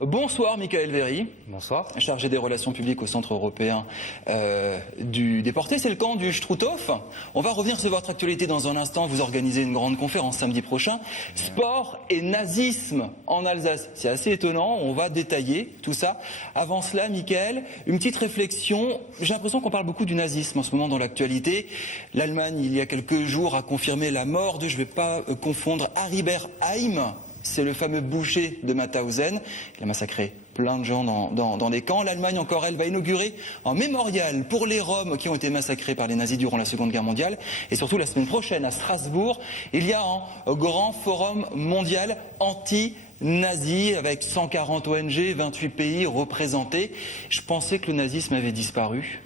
Bonsoir Michael Véry. Bonsoir. Chargé des relations publiques au Centre européen du déporté. C'est le camp du Struthof. On va revenir sur votre actualité dans un instant. Vous organisez une grande conférence samedi prochain. Sport et nazisme en Alsace. C'est assez étonnant. On va détailler tout ça. Avant cela, Michael, une petite réflexion. J'ai l'impression qu'on parle beaucoup du nazisme en ce moment dans l'actualité. L'Allemagne, il y a quelques jours, a confirmé la mort de, je ne vais pas confondre, Haribert Heim. C'est le fameux boucher de Mauthausen. Il a massacré plein de gens dans des camps. L'Allemagne, encore elle, va inaugurer un mémorial pour les Roms qui ont été massacrés par les nazis durant la Seconde Guerre mondiale. Et surtout, la semaine prochaine, à Strasbourg, il y a un grand forum mondial anti-nazi avec 140 ONG, 28 pays représentés. Je pensais que le nazisme avait disparu.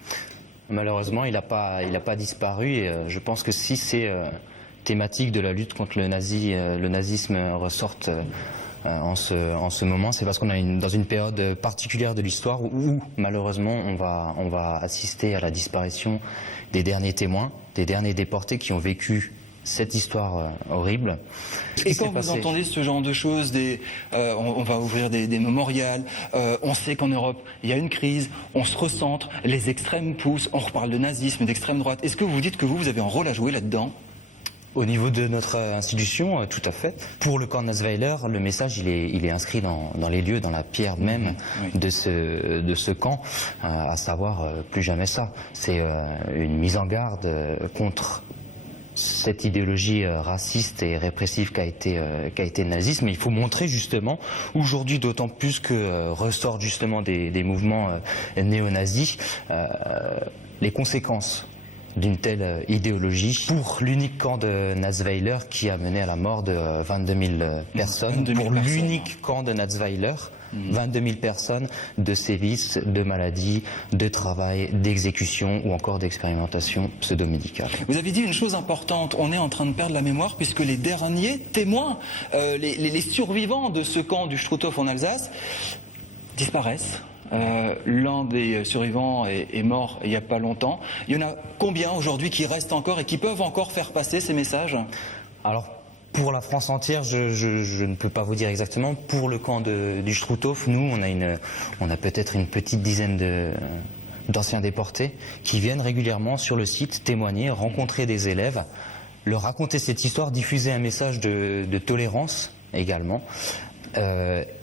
Malheureusement, il n'a pas disparu. Et je pense que si c'est thématique de la lutte contre le nazisme ressorte en ce moment, c'est parce qu'on est dans une période particulière de l'histoire où malheureusement on va assister à la disparition des derniers témoins, des derniers déportés qui ont vécu cette histoire horrible. Et quand vous entendez ce genre de choses, on va ouvrir des mémorials, on sait qu'en Europe il y a une crise, on se recentre, les extrêmes poussent, on reparle de nazisme, d'extrême droite. Est-ce que vous dites que vous avez un rôle à jouer là-dedans ? Au niveau de notre institution, tout à fait. Pour le camp Nassweiler, le message il est inscrit dans les lieux, dans la pierre même de ce camp, à savoir plus jamais ça. C'est une mise en garde contre cette idéologie raciste et répressive qu'a été le nazisme. Mais il faut montrer justement, aujourd'hui d'autant plus que ressortent justement des mouvements néo-nazis, les conséquences d'une telle idéologie pour l'unique camp de Nassweiler qui a mené à la mort de 22 000 personnes. Pour l'unique camp de Nassweiler, 22 000 personnes de sévices, de maladies, de travail, d'exécution ou encore d'expérimentation pseudo-médicale. Vous avez dit une chose importante, on est en train de perdre la mémoire puisque les derniers témoins, les survivants de ce camp du Struthof en Alsace disparaissent. L'un des survivants est mort il n'y a pas longtemps. Il y en a combien aujourd'hui qui restent encore et qui peuvent encore faire passer ces messages ? Alors, pour la France entière, je ne peux pas vous dire exactement. Pour le camp du Struthof, nous, on a peut-être une petite dizaine d'anciens déportés qui viennent régulièrement sur le site témoigner, rencontrer des élèves, leur raconter cette histoire, diffuser un message de tolérance également.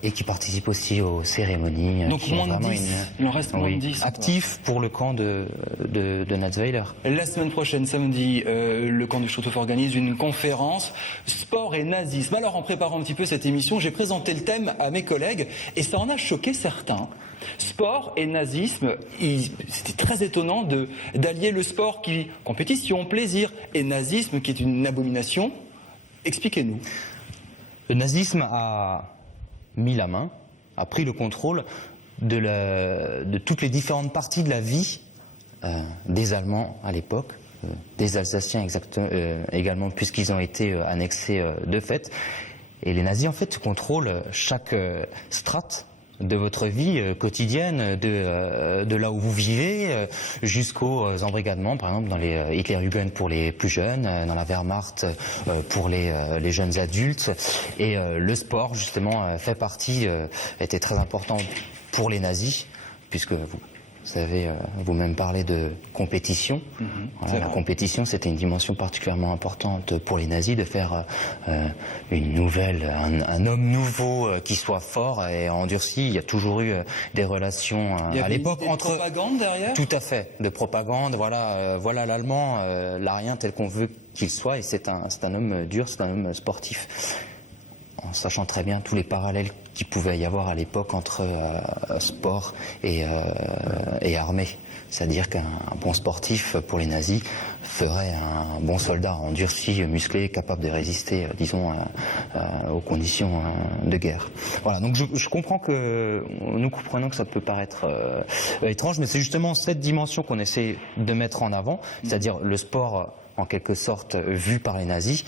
Et qui participent aussi aux cérémonies. Donc moins de 10, il en reste moins de 10. Actifs pour le camp de Nassweiler. La semaine prochaine, samedi, le camp du Struthof organise une conférence sport et nazisme. Alors en préparant un petit peu cette émission, j'ai présenté le thème à mes collègues et ça en a choqué certains. Sport et nazisme, c'était très étonnant d'allier le sport qui compétition, plaisir, et nazisme qui est une abomination. Expliquez-nous. Le nazisme a mis la main, a pris le contrôle de toutes les différentes parties de la vie des Allemands à l'époque, des Alsaciens également puisqu'ils ont été annexés de fait. Et les nazis en fait contrôlent chaque strate de votre vie quotidienne, de là où vous vivez, jusqu'aux embrigadements, par exemple dans les Hitlerjugend pour les plus jeunes, dans la Wehrmacht pour les jeunes adultes. Et le sport, justement, fait partie, était très important pour les nazis, puisque vous avez vous-même parlé de compétition. Voilà, la compétition, c'était une dimension particulièrement importante pour les nazis, de faire un homme nouveau qui soit fort et endurci. Il y a toujours eu des relations à l'époque entre... de propagande derrière ? Tout à fait, de propagande. Voilà l'Allemand, l'Arien tel qu'on veut qu'il soit, et c'est un homme dur, c'est un homme sportif. En sachant très bien tous les parallèles qu'il pouvait y avoir à l'époque entre sport et armée. C'est-à-dire qu'un bon sportif, pour les nazis, ferait un bon soldat, endurci, musclé, capable de résister, disons, aux conditions de guerre. Voilà, donc je comprends que nous comprenons que ça peut paraître étrange, mais c'est justement cette dimension qu'on essaie de mettre en avant, c'est-à-dire le sport, en quelque sorte, vu par les nazis,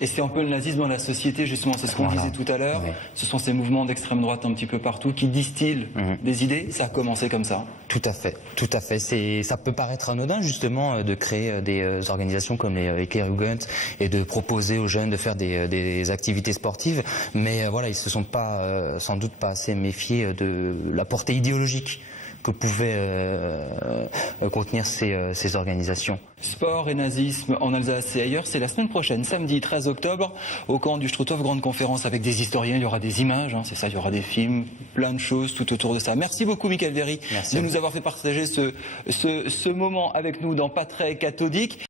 Et c'est un peu le nazisme dans la société, justement, c'est ce qu'on disait tout à l'heure. Oui. Ce sont ces mouvements d'extrême droite un petit peu partout qui distillent des idées. Ça a commencé comme ça. Tout à fait, tout à fait. Ça peut paraître anodin justement de créer des organisations comme les Hitlerjugend et de proposer aux jeunes de faire des activités sportives, mais voilà, ils se sont pas, sans doute pas assez méfiés de la portée idéologique que pouvaient contenir ces organisations. Sport et nazisme en Alsace et ailleurs, c'est la semaine prochaine, samedi 13 octobre, au camp du Struthof, grande conférence avec des historiens, il y aura des images, c'est ça, il y aura des films, plein de choses tout autour de ça. Merci beaucoup Michael Véry de nous avoir fait partager ce moment avec nous dans Pas très cathodique.